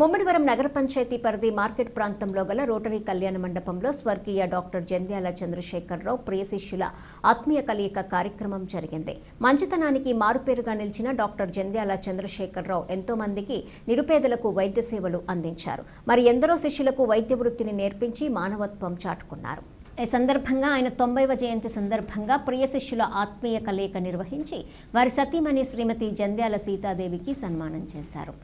ముమ్మడివరం నగర పంచాయతీ పరిధి మార్కెట్ ప్రాంతంలో గల రోటరీ కళ్యాణ మండపంలో స్వర్గీయ డాక్టర్ జంధ్యాల చంద్రశేఖరరావు ప్రియ శిష్యుల ఆత్మీయ కలయిక కార్యక్రమం జరిగింది. మంచితనానికి మారుపేరుగా నిలిచిన డాక్టర్ జంధ్యాల చంద్రశేఖరరావు ఎంతో మందికి నిరుపేదలకు వైద్య సేవలు అందించారు. మరి ఎందరో శిష్యులకు వైద్య వృత్తిని నేర్పించి మానవత్వం చాటుకున్నారు. ఈ సందర్భంగా ఆయన తొంభైవ జయంతి సందర్భంగా ప్రియ శిష్యుల ఆత్మీయ కలయిక నిర్వహించి వారి సతీమణి శ్రీమతి జంధ్యాల సీతాదేవికి సన్మానం చేశారు.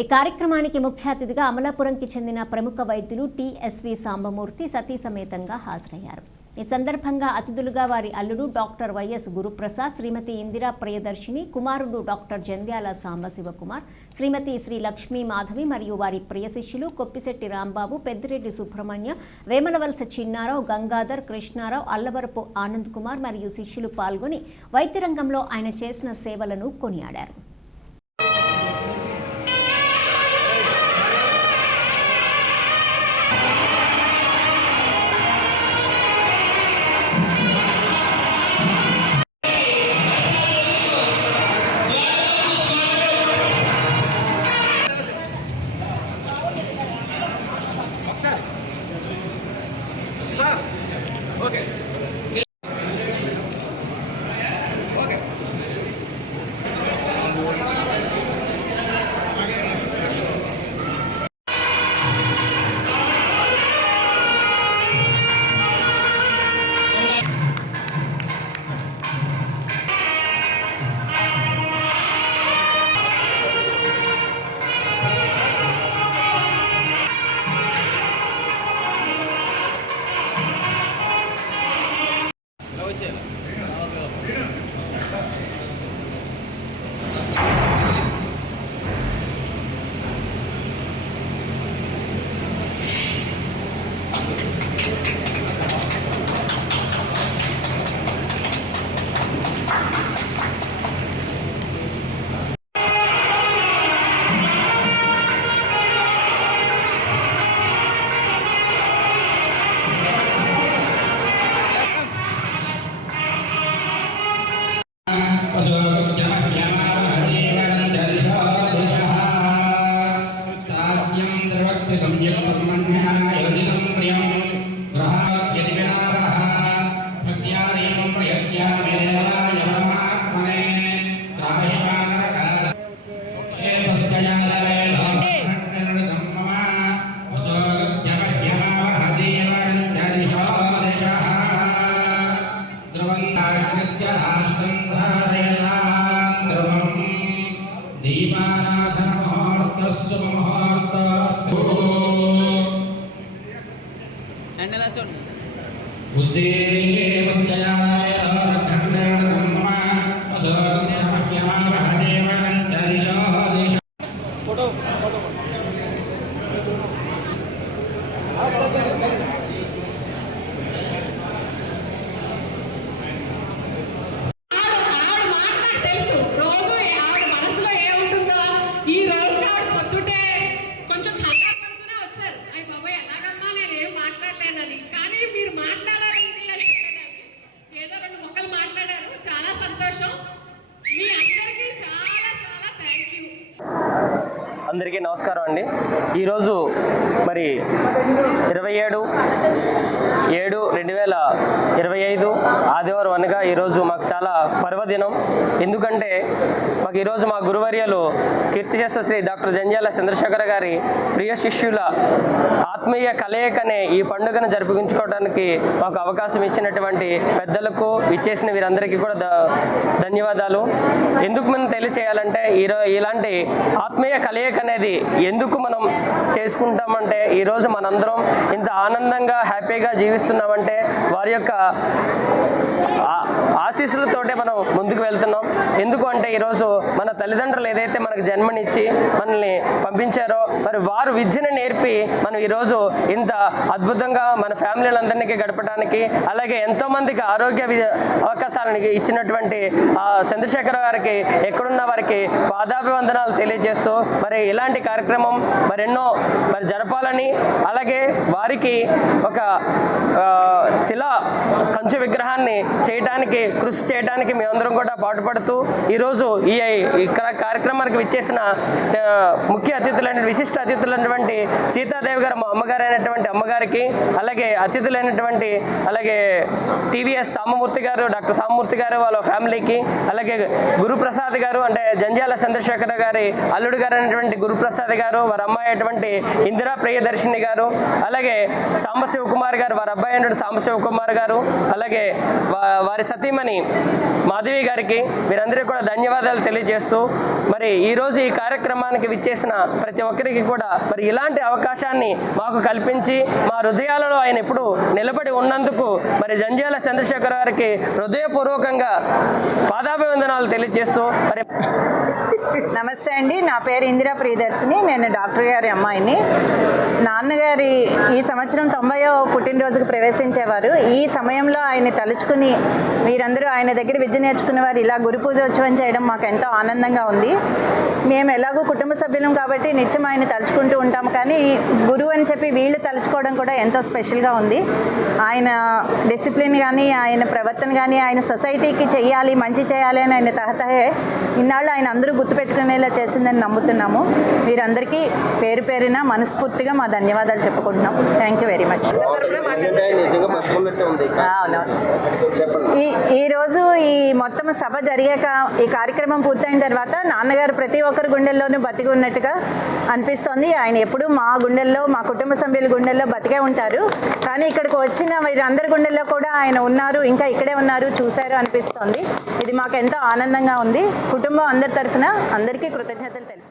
ఈ కార్యక్రమానికి ముఖ్య అతిథిగా అమలాపురంకి చెందిన ప్రముఖ వైద్యులు టిఎస్వి సాంబమూర్తి సతీ సమేతంగా హాజరయ్యారు. ఈ సందర్భంగా అతిథులుగా వారి అల్లుడు డాక్టర్ వైఎస్ గురుప్రసాద్ శ్రీమతి ఇందిరా ప్రియదర్శిని కుమారుడు డాక్టర్ జంధ్యాల సాంబశివకుమార్ శ్రీమతి శ్రీ లక్ష్మీ మాధవి మరియు వారి ప్రియ శిష్యులు కొప్పిశెట్టి రాంబాబు పెద్దిరెడ్డి సుబ్రహ్మణ్య వేమలవలస చిన్నారావు గంగాధర్ కృష్ణారావు అల్లవరపు ఆనంద్ కుమార్ మరియు శిష్యులు పాల్గొని వైద్య రంగంలో ఆయన చేసిన సేవలను కొనియాడారు. Okay. దీపారాధన ముహూర్తస్సు ముహూర్తస్తు ఎండలా చూడండి. ఉద్దేశే వస్తయాయ అందరికీ నమస్కారం అండి. ఈరోజు మరి ఇరవై ఏడు ఏడు రెండు వేల ఇరవై ఐదు ఆదివారం అనగా ఈరోజు మాకు చాలా పర్వదినం. ఎందుకంటే మాకు ఈరోజు మా గురువర్యలు కీర్తిశేష శ్రీ డాక్టర్ జంజాల చంద్రశేఖర గారి ప్రియ శిష్యుల ఆత్మీయ కలయికనే ఈ పండుగను జరిపించుకోవడానికి మాకు అవకాశం ఇచ్చినటువంటి పెద్దలకు ఇచ్చేసిన వీరందరికీ కూడా ధన్యవాదాలు. ఎందుకు మనం తెలియచేయాలంటే ఈరో ఇలాంటి ఆత్మీయ కలయిక అనేది ఎందుకు మనం చేసుకుంటామంటే ఈరోజు మనందరం ఇంత ఆనందంగా హ్యాపీగా జీవిస్తున్నామంటే వారి యొక్క ఆశీస్సులతోటే మనం ముందుకు వెళ్తున్నాం. ఎందుకు అంటే ఈరోజు మన తల్లిదండ్రులు ఏదైతే మనకు జన్మనిచ్చి మనల్ని పంపించారో మరి వారు విద్యను నేర్పి మనం ఈరోజు ఇంత అద్భుతంగా మన ఫ్యామిలీలందరినీ గడపడానికి అలాగే ఎంతో మందికి ఆరోగ్య అవకాశాలను ఇచ్చినటువంటి చంద్రశేఖర్ చంద్రశేఖర గారికి ఎక్కడున్న వారికి పాదాభివందనాలు తెలియజేస్తూ మరి ఇలాంటి కార్యక్రమం మరెన్నో మరి జరపాలని అలాగే వారికి ఒక శిలా కంచు విగ్రహాన్ని చేయటానికి చేయడానికి కృషి చేయడానికి మేమందరం కూడా పాటుపడుతూ ఈరోజు ఈ ఈ కార్యక్రమానికి విచ్చేసిన ముఖ్య అతిథులైన విశిష్ట అతిథులైనటువంటి సీతాదేవి గారు మా అమ్మగారు అయినటువంటి అమ్మగారికి అలాగే అతిథులైనటువంటి అలాగే టీవీఎస్ సామమూర్తి గారు డాక్టర్ సామమూర్తి గారు వాళ్ళ ఫ్యామిలీకి అలాగే గురుప్రసాద్ గారు అంటే జంజాల చంద్రశేఖర గారి అల్లుడు గారు అయినటువంటి గురుప్రసాద్ గారు వారి అమ్మాయి అయినటువంటి ఇందిరా ప్రియదర్శిని గారు అలాగే సాంబశివ కుమార్ గారు వారి అబ్బాయి అయినటువంటి సాంబశివ కుమార్ గారు అలాగే వారి సతీ సతీమణి మాధవి గారికి వీరందరికీ కూడా ధన్యవాదాలు తెలియజేస్తూ మరి ఈరోజు ఈ కార్యక్రమానికి విచ్చేసిన ప్రతి ఒక్కరికి కూడా మరి ఇలాంటి అవకాశాన్ని మాకు కల్పించి మా హృదయాలలో ఆయన ఎప్పుడు నిలబడి ఉన్నందుకు మరి జంజాల చంద్రశేఖర్ గారికి హృదయపూర్వకంగా పాదాభివందనాలు తెలియజేస్తూ మరి నమస్తే అండి. నా పేరు ఇందిరా ప్రియదర్శిని. నేను డాక్టర్ గారి అమ్మాయిని. నాన్నగారి ఈ సంవత్సరం తొంభైవ పుట్టినరోజుకు ప్రవేశించేవారు. ఈ సమయంలో ఆయన్ని తలుచుకుని మీరు మీరందరూ ఆయన దగ్గర విద్య నేర్చుకున్న వారు ఇలా గురు పూజోత్సవం చేయడం మాకు ఎంతో ఆనందంగా ఉంది. మేము ఎలాగో కుటుంబ సభ్యులం కాబట్టి నిత్యం ఆయన తలుచుకుంటూ ఉంటాం. కానీ గురువు అని చెప్పి వీళ్ళు తలుచుకోవడం కూడా ఎంతో స్పెషల్గా ఉంది. ఆయన డిసిప్లిన్ కానీ ఆయన ప్రవర్తన కానీ ఆయన సొసైటీకి చేయాలి మంచి చేయాలి అని ఆయన తహతహే ఇన్నాళ్ళు ఆయన అందరూ గుర్తుపెట్టుకునేలా చేసిందని నమ్ముతున్నాము. మీరందరికీ పేరు పేరున మనస్ఫూర్తిగా మా ధన్యవాదాలు చెప్పుకుంటున్నాం. థ్యాంక్ యూ వెరీ మచ్ ఈ ఈరోజు ఈ మొత్తం సభ జరిగాక ఈ కార్యక్రమం పూర్తయిన తర్వాత నాన్నగారు ప్రతి ఒక్కరి గుండెల్లోనూ బతికి ఉన్నట్టుగా అనిపిస్తోంది. ఆయన ఎప్పుడూ మా గుండెల్లో మా కుటుంబ సభ్యుల గుండెల్లో బతికే ఉంటారు. కానీ ఇక్కడికి వచ్చిన వీరందరి గుండెల్లో కూడా ఆయన ఉన్నారు ఇంకా ఇక్కడే ఉన్నారు చూశారు అనిపిస్తోంది. ఇది మాకు ఎంతో ఆనందంగా ఉంది. కుటుంబం అందరి తరఫున అందరికీ కృతజ్ఞతలు తెలుపు